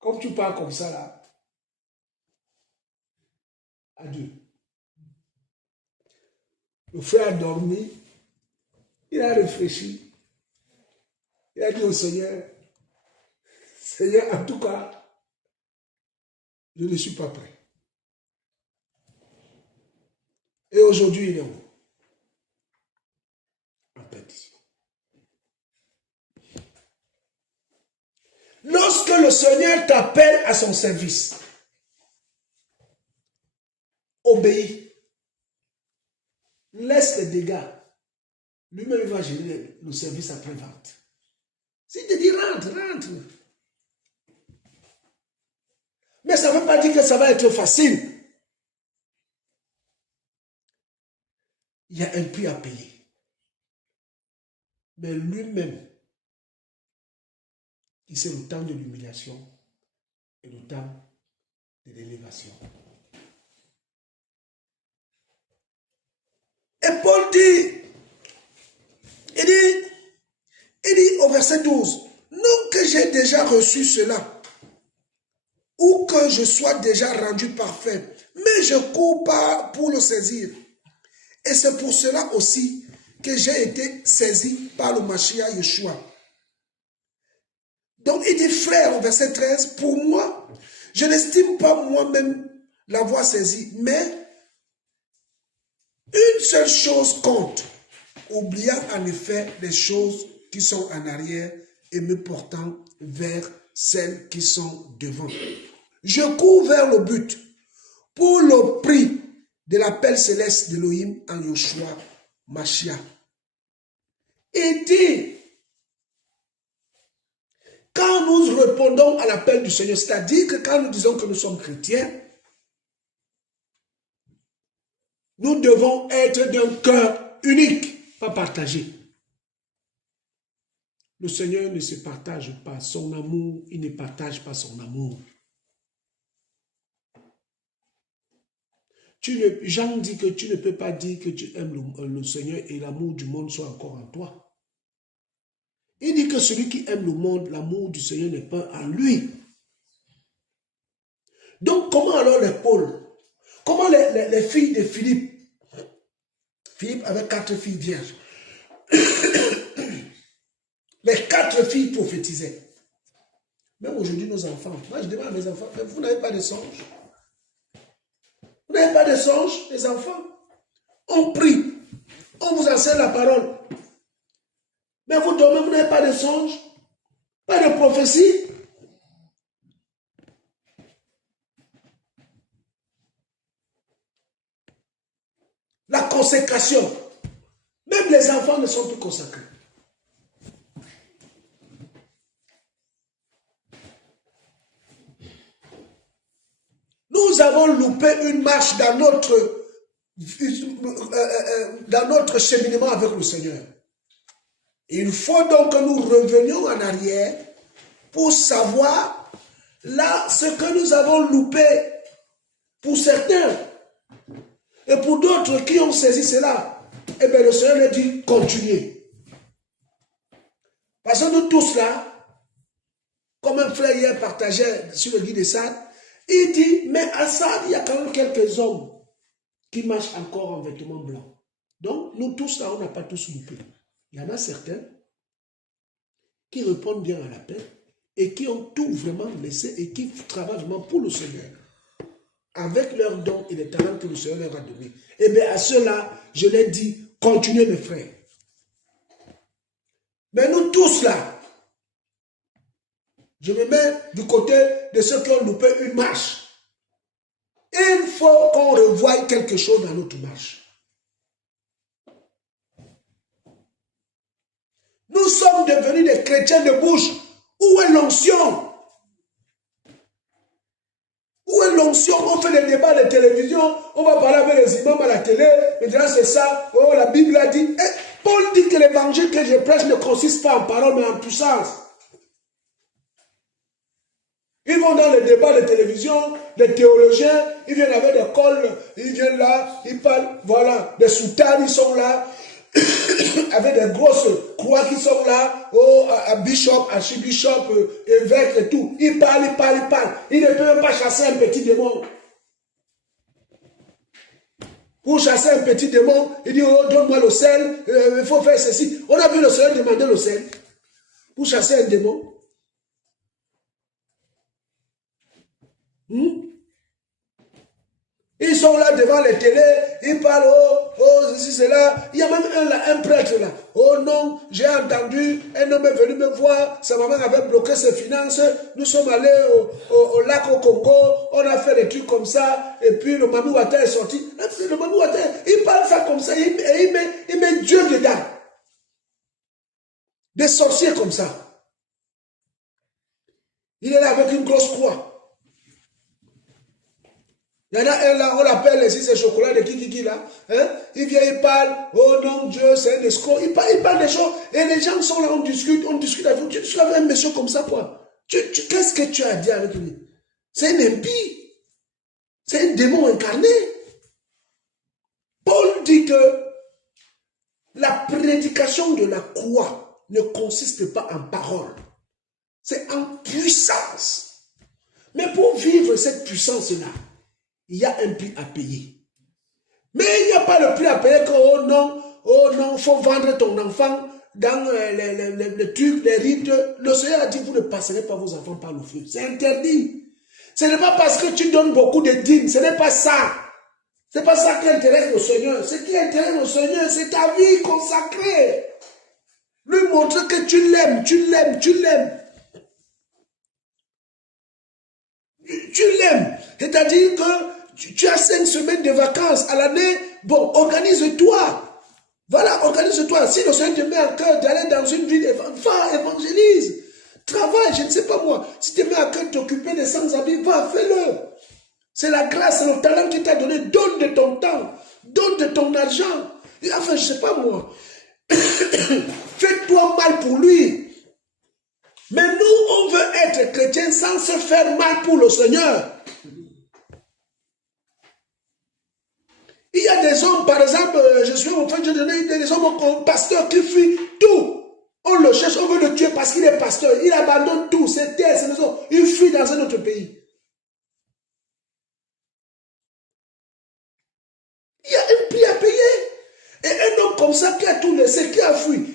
comme tu pars comme ça là, adieu. Le frère a dormi, il a réfléchi, il a dit au Seigneur, Seigneur, en tout cas, je ne suis pas prêt. Et aujourd'hui, il est où? En perdition. Lorsque le Seigneur t'appelle à son service, obéis. Laisse les dégâts. Lui-même, il va gérer le service après-vente. S'il te dit rentre. Mais ça ne veut pas dire que ça va être facile. Il y a un prix à payer. Mais lui-même, il sait le temps de l'humiliation et le temps de l'élévation. Et Paul dit, Il dit au verset 12, non que j'ai déjà reçu cela, ou que je sois déjà rendu parfait, mais je cours pas pour le saisir. Et c'est pour cela aussi que j'ai été saisi par le Mashiach Yeshua. Donc il dit, frère, au verset 13, pour moi, je n'estime pas moi-même l'avoir saisi, mais une seule chose compte, oubliant en effet les choses qui sont en arrière et me portant vers celles qui sont devant. Je cours vers le but pour le prix de l'appel céleste d'Elohim en Yoshua Mashiach. Il dit, quand nous répondons à l'appel du Seigneur, c'est-à-dire que quand nous disons que nous sommes chrétiens, nous devons être d'un cœur unique, pas partagé. Le Seigneur ne se partage pas son amour, il ne partage pas son amour. Jean dit que tu ne peux pas dire que tu aimes le Seigneur et l'amour du monde soit encore en toi. Il dit que celui qui aime le monde, l'amour du Seigneur n'est pas en lui. Donc comment alors les Paul, comment les filles de Philippe, Philippe avait 4 filles vierges, les 4 filles prophétisaient. Même aujourd'hui nos enfants, moi je demande à mes enfants, mais vous n'avez pas de songe? Vous n'avez pas de songe, les enfants? On prie, on vous enseigne la parole. Mais vous dormez, vous n'avez pas de songe, pas de prophétie. La consécration. Même les enfants ne sont plus consacrés. Nous avons loupé une marche dans notre cheminement avec le Seigneur. Il faut donc que nous revenions en arrière pour savoir là ce que nous avons loupé pour certains. Et pour d'autres qui ont saisi cela, eh bien le Seigneur leur dit continuez. Parce que nous tous là, comme un frère hier partageait sur le guide de Sade, il dit, mais à Sade, il y a quand même quelques hommes qui marchent encore en vêtements blancs. Donc nous tous là, on n'a pas tous loupé. Il y en a certains qui répondent bien à l'appel et qui ont tout vraiment laissé et qui travaillent vraiment pour le Seigneur. Avec leurs dons et les talents que le Seigneur leur a donnés. Et bien à ceux-là, je leur dis, continuez mes frères. Mais nous tous là, je me mets du côté de ceux qui ont loupé une marche. Il faut qu'on revoie quelque chose dans notre marche. Nous sommes devenus des chrétiens de bouche. Où est l'onction? Où est l'onction? On fait des débats de télévision, on va parler avec les imams à la télé, maintenant c'est ça, oh la Bible a dit. Et Paul dit que l'évangile que je prêche ne consiste pas en parole mais en puissance. Ils vont dans les débats de télévision, des théologiens, ils viennent avec des cols, ils viennent là, ils parlent, voilà, des soutanes, ils sont là, avec des grosses croix qui sont là, oh, à bishop, archibishop, évêque et tout. Ils parlent. Ils ne peuvent même pas chasser un petit démon. Pour chasser un petit démon, il dit, oh, donne-moi le sel, il faut faire ceci. On a vu le Seigneur demander le sel pour chasser un démon. Ils sont là devant les télés, ils parlent, oh, ceci, cela. Il y a même un prêtre là. Oh non, j'ai entendu, un homme est venu me voir, sa maman avait bloqué ses finances, nous sommes allés au lac au Congo, on a fait des trucs comme ça, et puis le Mami Wata est sorti. Le Mami Wata, il parle ça comme ça, et il met Dieu dedans. Des sorciers comme ça. Il est là avec une grosse croix. Il y en a un là, on l'appelle ici, c'est chocolat de qui là. Hein? Il vient, il parle, oh non, Dieu, c'est un escroc. Il parle des choses, et les gens sont là, on discute avec vous. Tu discutes avec un monsieur comme ça, quoi. Qu'est-ce que tu as à dire avec lui? C'est un impie. C'est un démon incarné. Paul dit que la prédication de la croix ne consiste pas en parole. C'est en puissance. Mais pour vivre cette puissance-là, il y a un prix à payer. Mais il n'y a pas le prix à payer que, oh non, il faut vendre ton enfant dans les trucs, les rites. Le Seigneur a dit, vous ne passerez pas vos enfants par le feu. C'est interdit. Ce n'est pas parce que tu donnes beaucoup de dîmes, ce n'est pas ça. Ce n'est pas ça qui intéresse le Seigneur. Ce qui intéresse le Seigneur, c'est ta vie consacrée. Lui montrer que tu l'aimes, tu l'aimes, tu l'aimes. Tu l'aimes. C'est-à-dire que tu as 5 semaines de vacances à l'année. Bon, organise-toi. Voilà, organise-toi. Si le Seigneur te met en cœur d'aller dans une ville, va, évangélise. Travaille, je ne sais pas moi. Si tu te mets à cœur de t'occuper des sans-abri, va, fais-le. C'est la grâce, c'est le talent qu'il t'a donné. Donne de ton temps, donne de ton argent. Et enfin, je ne sais pas moi. Fais-toi mal pour lui. Mais nous, on veut être chrétiens sans se faire mal pour le Seigneur. Il y a des hommes, par exemple, je suis en train de donner des hommes comme pasteur qui fuient tout. On le cherche, on veut le tuer parce qu'il est pasteur. Il abandonne tout, ses terres, ses maisons. Il fuit dans un autre pays. Il y a un prix à payer. Et un homme comme ça qui a tout laissé, qui a fui,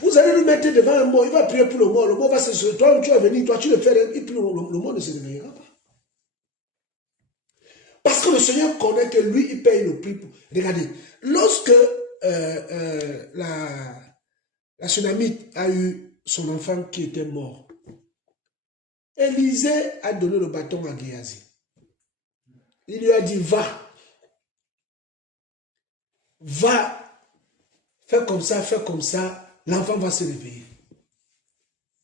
vous allez lui mettre devant un mort, il va prier pour le mort va se... Toi, tu vas venir, toi, tu le fais, et puis le mort ne se réveillera pas. Parce que le Seigneur connaît que lui, il paye le prix. Regardez, lorsque la Sunamite a eu son enfant qui était mort, Élisée a donné le bâton à Géasi. Il lui a dit, va, fais comme ça, l'enfant va se réveiller.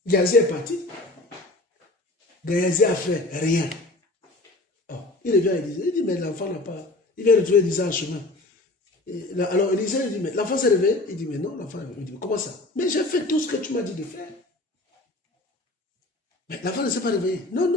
Géasi est parti. Géasi a fait rien. Oh, il revient à Élisée, il dit, mais l'enfant n'a pas... Il vient retrouver Élisée en chemin. Alors Élisée dit, mais l'enfant s'est réveillé. Il dit, mais non, l'enfant n'a pas. Il dit, mais comment ça? Mais j'ai fait tout ce que tu m'as dit de faire. Mais l'enfant ne s'est pas réveillé. Non.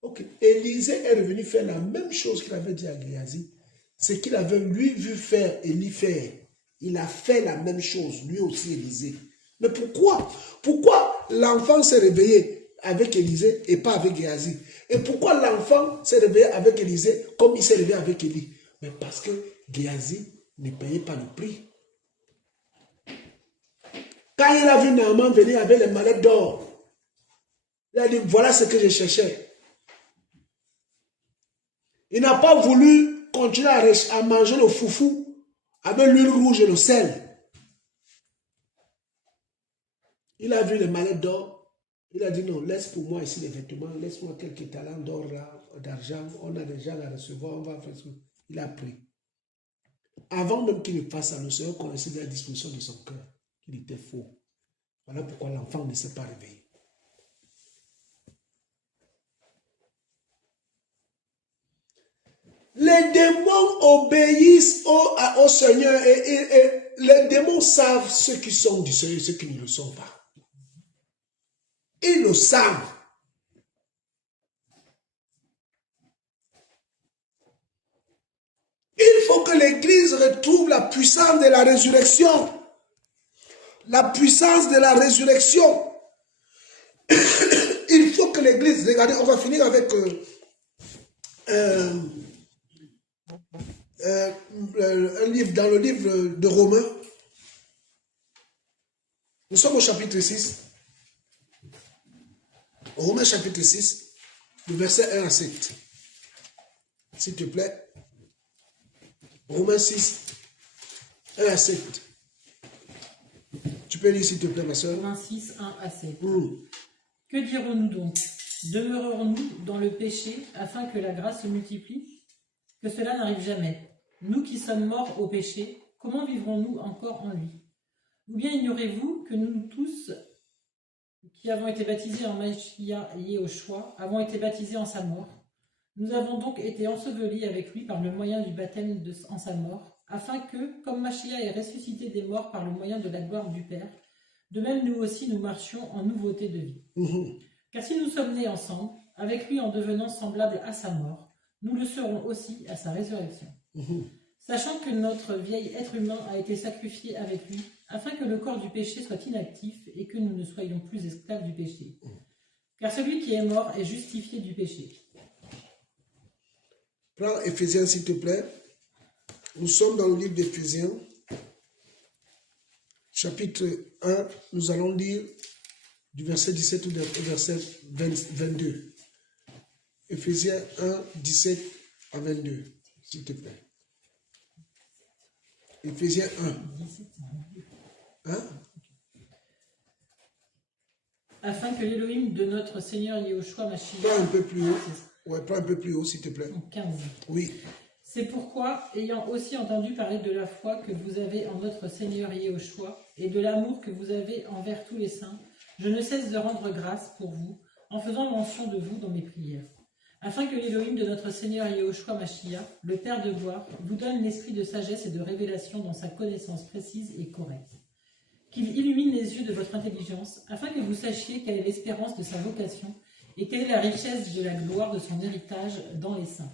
Ok. Élisée est revenu faire la même chose qu'il avait dit à Géasi. Ce qu'il avait lui vu faire Élie faire. Il a fait la même chose, lui aussi Élisée. Mais pourquoi? Pourquoi l'enfant s'est réveillé avec Élisée et pas avec Géasi? Et pourquoi l'enfant s'est réveillé avec Élisée comme il s'est réveillé avec Élie? Mais parce que Géasi ne payait pas le prix. Quand il a vu Naaman venir avec les mallettes d'or, il a dit, voilà ce que je cherchais. Il n'a pas voulu continuer à manger le foufou avec l'huile rouge et le sel. Il a vu les mallettes d'or. Il a dit non, laisse pour moi ici les vêtements, laisse-moi quelques talents d'or, d'argent, on a des gens à recevoir, on va faire ça. Il a pris. Avant même qu'il ne fasse ça, le Seigneur connaissait la disposition de son cœur, qu'il était faux. Voilà pourquoi l'enfant ne s'est pas réveillé. Les démons obéissent au Seigneur et les démons savent ceux qui sont du Seigneur et ceux qui ne le sont pas. Ils le savent. Il faut que l'Église retrouve la puissance de la résurrection. La puissance de la résurrection. Il faut que l'Église, regardez, on va finir avec un livre, dans le livre de Romains. Nous sommes au chapitre 6. Romains chapitre 6, le verset 1 à 7. S'il te plaît. Romains 6, 1 à 7. Tu peux lire s'il te plaît, ma soeur. Romains 6, 1 à 7. Que dirons-nous donc? Demeurerons-nous dans le péché afin que la grâce se multiplie? Que cela n'arrive jamais. Nous qui sommes morts au péché, comment vivrons-nous encore en lui? Ou bien ignorez-vous que nous tous qui avons été baptisés en Machia lié au choix, avons été baptisés en sa mort? Nous avons donc été ensevelis avec lui par le moyen du baptême en sa mort, afin que, comme Machia est ressuscité des morts par le moyen de la gloire du Père, de même nous aussi nous marchions en nouveauté de vie. Car si nous sommes nés ensemble, avec lui en devenant semblables à sa mort, nous le serons aussi à sa résurrection. Sachant que notre vieil être humain a été sacrifié avec lui, afin que le corps du péché soit inactif et que nous ne soyons plus esclaves du péché. Car celui qui est mort est justifié du péché. Prends Éphésiens, s'il te plaît. Nous sommes dans le livre d'Éphésiens, chapitre 1. Nous allons lire du verset 17 au verset 22. Éphésiens 1, 17 à 22, s'il te plaît. Éphésiens 1. Hein? Afin que l'Élohim de notre Seigneur Yahushua Mashiach... Prends un peu plus haut. Ouais, prends un peu plus haut, s'il te plaît. 15. Oui. C'est pourquoi, ayant aussi entendu parler de la foi que vous avez en notre Seigneur Yahushua et de l'amour que vous avez envers tous les saints, je ne cesse de rendre grâce pour vous, en faisant mention de vous dans mes prières. Afin que l'Élohim de notre Seigneur Yahushua Mashiach, le Père de gloire, vous donne l'esprit de sagesse et de révélation dans sa connaissance précise et correcte. Qu'il illumine les yeux de votre intelligence, afin que vous sachiez quelle est l'espérance de sa vocation, et quelle est la richesse de la gloire de son héritage dans les saints.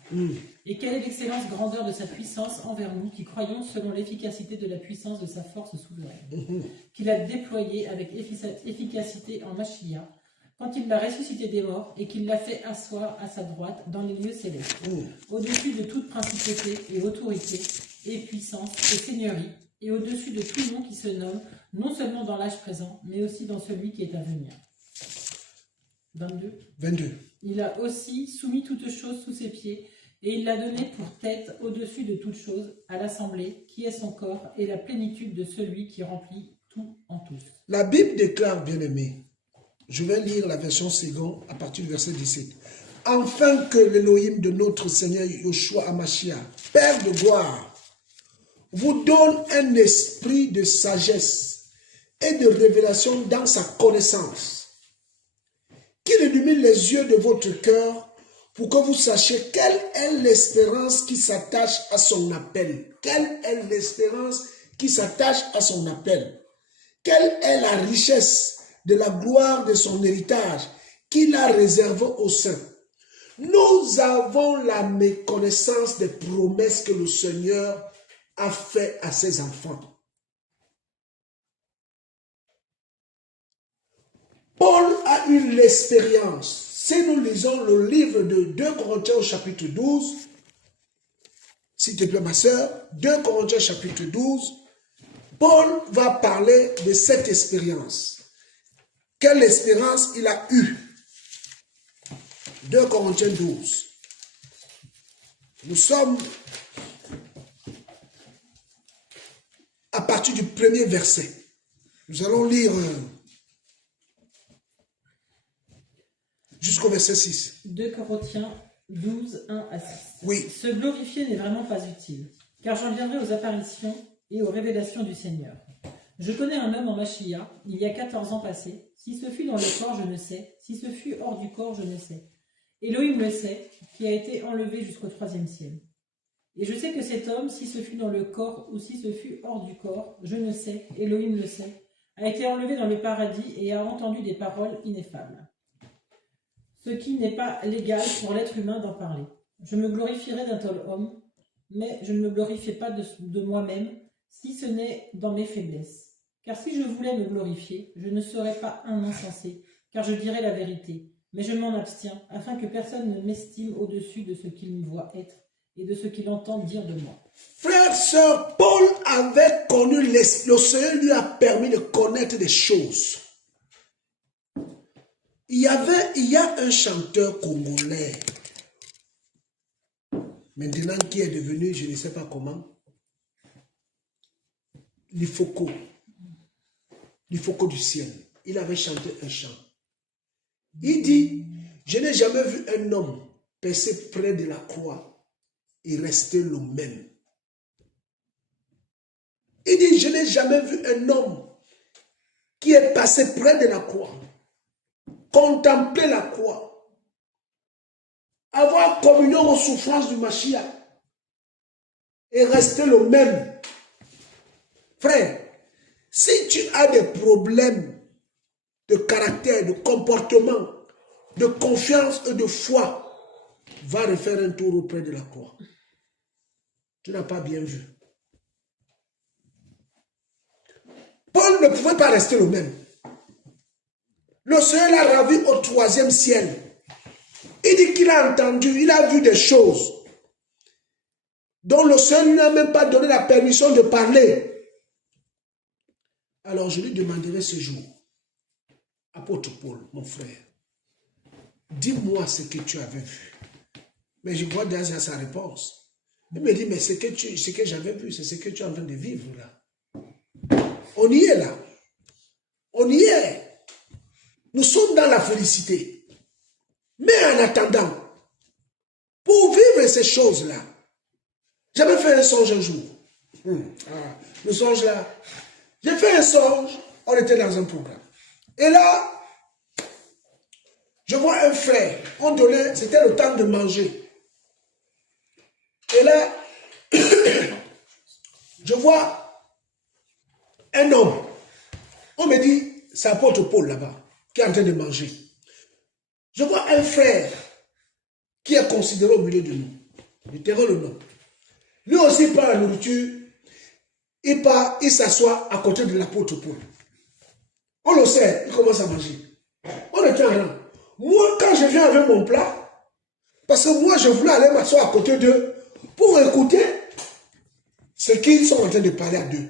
Et quelle est l'excellence grandeur de sa puissance envers nous, qui croyons selon l'efficacité de la puissance de sa force souveraine, qu'il a déployée avec efficacité en Mashiach, quand il l'a ressuscité des morts et qu'il l'a fait asseoir à sa droite dans les lieux célestes, au-dessus de toute principauté et autorité et puissance et seigneurie, et au-dessus de tout nom qui se nomme, non seulement dans l'âge présent, mais aussi dans celui qui est à venir. 22. Il a aussi soumis toutes choses sous ses pieds, et il l'a donné pour tête au-dessus de toutes choses à l'assemblée, qui est son corps, et la plénitude de celui qui remplit tout en tous. La Bible déclare, bien-aimé, je vais lire la version seconde à partir du verset 17. Afin que l'Élohim de notre Seigneur Yahushua Hamashiach, Père de gloire, vous donne un esprit de sagesse et de révélation dans sa connaissance, qu'il illumine les yeux de votre cœur pour que vous sachiez quelle est l'espérance qui s'attache à son appel. Quelle est l'espérance qui s'attache à son appel? Quelle est la richesse de la gloire de son héritage qu'il a réservé aux saints? Nous avons la méconnaissance des promesses que le Seigneur a fait à ses enfants. Paul a eu l'expérience. Si nous lisons le livre de 2 Corinthiens au chapitre 12, s'il te plaît ma soeur, 2 Corinthiens chapitre 12, Paul va parler de cette expérience. Quelle espérance il a eue? 2 Corinthiens 12. Nous sommes à partir du premier verset. Nous allons lire jusqu'au verset 6. 2 Corinthiens 12, 1 à 6. Oui. Se glorifier n'est vraiment pas utile, car j'en viendrai aux apparitions et aux révélations du Seigneur. Je connais un homme en Mashiach, il y a 14 ans passés. Si ce fut dans le corps, je ne sais. Si ce fut hors du corps, je ne sais. Elohim le sait, qui a été enlevé jusqu'au 3e ciel. Et je sais que cet homme, si ce fut dans le corps ou si ce fut hors du corps, je ne sais, Elohim le sait, a été enlevé dans le paradis et a entendu des paroles ineffables. Ce qui n'est pas légal pour l'être humain d'en parler. Je me glorifierai d'un tel homme, mais je ne me glorifie pas de moi-même, si ce n'est dans mes faiblesses. Car si je voulais me glorifier, je ne serais pas un insensé, car je dirais la vérité. Mais je m'en abstiens, afin que personne ne m'estime au-dessus de ce qu'il me voit être et de ce qu'il entend dire de moi. Frère, sœur, Paul avait connu, le Seigneur lui a permis de connaître des choses. Il y a un chanteur congolais, maintenant qui est devenu, je ne sais pas comment, l'Ifoko du ciel. Il avait chanté un chant. Il dit, je n'ai jamais vu un homme passer près de la croix et rester le même. Il dit, je n'ai jamais vu un homme qui est passé près de la croix, contempler la croix, avoir communion aux souffrances du Mashiach et rester le même. Frère, si tu as des problèmes de caractère, de comportement, de confiance et de foi, va refaire un tour auprès de la croix. Tu n'as pas bien vu. Paul ne pouvait pas rester le même. Le Seigneur l'a ravi au 3e ciel. Il dit qu'il a entendu, il a vu des choses dont le Seigneur n'a même pas donné la permission de parler. Alors je lui demanderai ce jour, apôtre Paul, mon frère, dis-moi ce que tu avais vu. Mais je vois déjà sa réponse. Il me dit, mais ce que j'avais vu, c'est ce que tu es en train de vivre là. On y est là. On y est. Nous sommes dans la félicité. Mais en attendant, pour vivre ces choses-là, j'avais fait un songe un jour. Le songe là, j'ai fait un songe, on était dans un programme. Et là, je vois un frère, on donnait, c'était le temps de manger. Et là, je vois un homme. On me dit, c'est apôtre Paul là-bas, qui est en train de manger. Je vois un frère qui est considéré au milieu de nous. Je tairai le nom. Lui aussi prend la nourriture, il part, il s'assoit à côté de l'apôtre Paul. On le sait, il commence à manger. On était en rang. Moi, quand je viens avec mon plat, parce que moi, je voulais aller m'asseoir à côté d'eux pour écouter ce qu'ils sont en train de parler à deux.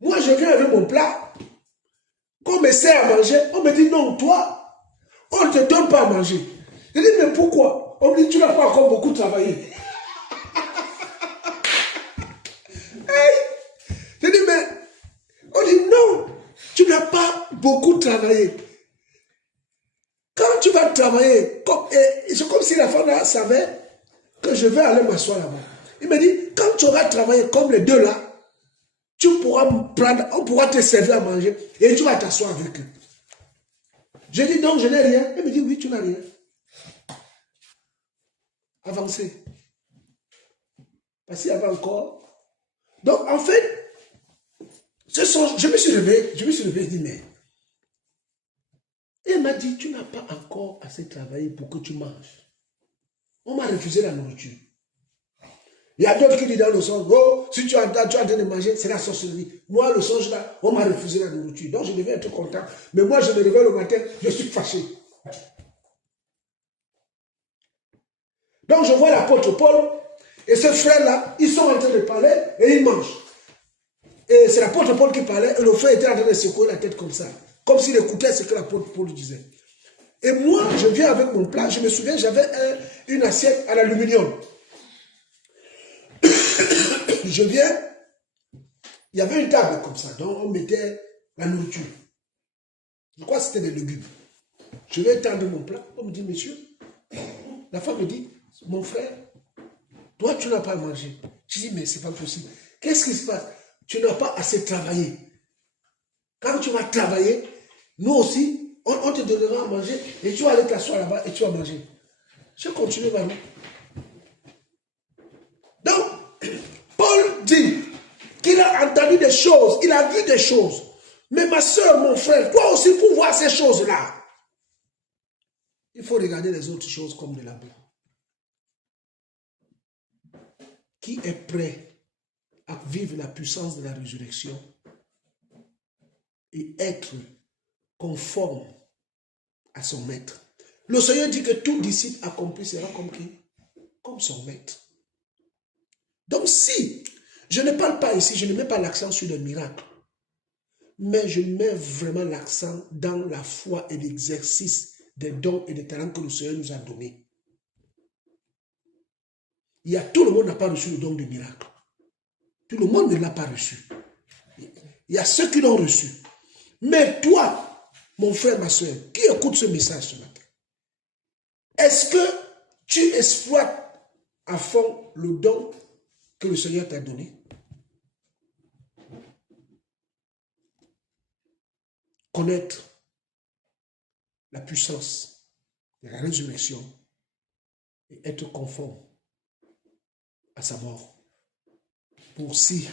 Moi, je viens avec mon plat. Quand on me sert à manger, on me dit non, toi, on ne te donne pas à manger. Je dis, mais pourquoi? On me dit, tu n'as pas encore beaucoup travaillé. Je dis, mais on dit non, tu n'as pas beaucoup travaillé. Quand tu vas travailler, c'est comme si la femme là savait que je vais aller m'asseoir là-bas. Il me dit, quand tu auras travaillé comme les deux là, tu pourras me prendre, on pourra te servir à manger et tu vas t'asseoir avec eux. Je dis donc, je n'ai rien. Il me dit, oui, tu n'as rien. Avancez. Parce qu'il y avait encore. Donc, en fait, je me suis levé, je dis, mais. Et il m'a dit, tu n'as pas encore assez travaillé pour que tu manges. On m'a refusé la nourriture. Il y a d'autres qui disent dans le songe, oh, si tu es en train de manger, c'est la sorcellerie. Moi, le songe là, on m'a refusé la nourriture. Donc, je devais être content. Mais moi, je me réveille le matin, je suis fâché. Donc, je vois l'apôtre Paul et ce frère-là, ils sont en train de parler et ils mangent. Et c'est l'apôtre Paul qui parlait et le frère était en train de secouer la tête comme ça. Comme s'il écoutait ce que l'apôtre Paul disait. Et moi, je viens avec mon plat. Je me souviens, j'avais une assiette à l'aluminium. Je viens, il y avait une table comme ça, donc on mettait la nourriture. Je crois que c'était des légumes. Je vais étendre mon plat. On me dit, monsieur, la femme me dit, mon frère, toi, tu n'as pas mangé. Je dis, mais c'est pas possible. Qu'est-ce qui se passe? Tu n'as pas assez travaillé. Quand tu vas travailler, nous aussi, on te donnera à manger et tu vas aller t'asseoir là-bas et tu vas manger. Je continue, Marie. Donc, Paul dit qu'il a entendu des choses, il a vu des choses. Mais ma soeur, mon frère, toi aussi, pour voir ces choses-là, il faut regarder les autres choses comme de la boue. Qui est prêt à vivre la puissance de la résurrection et être conforme à son maître? Le Seigneur dit que tout disciple accompli sera comme qui? Comme son maître. Donc si je ne parle pas ici, je ne mets pas l'accent sur le miracle, mais je mets vraiment l'accent dans la foi et l'exercice des dons et des talents que le Seigneur nous a donnés. Tout le monde n'a pas reçu le don de miracle. Tout le monde ne l'a pas reçu. Il y a ceux qui l'ont reçu. Mais toi, mon frère, ma soeur, qui écoute ce message ce matin, est-ce que tu exploites à fond le don que le Seigneur t'a donné? Connaître la puissance de la résurrection et être conforme à sa mort. Pour si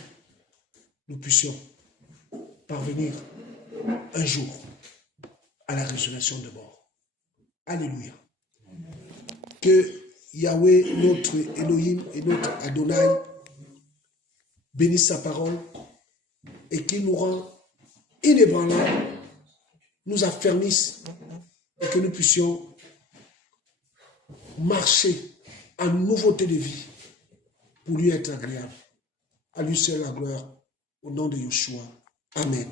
nous puissions parvenir un jour à la résurrection de mort. Alléluia. Que Yahweh, notre Elohim et notre Adonai, bénisse sa parole et qu'il nous rend inébranlables, nous affermisse et que nous puissions marcher en nouveauté de vie pour lui être agréable. À lui seul la gloire, au nom de Yeshua. Amen.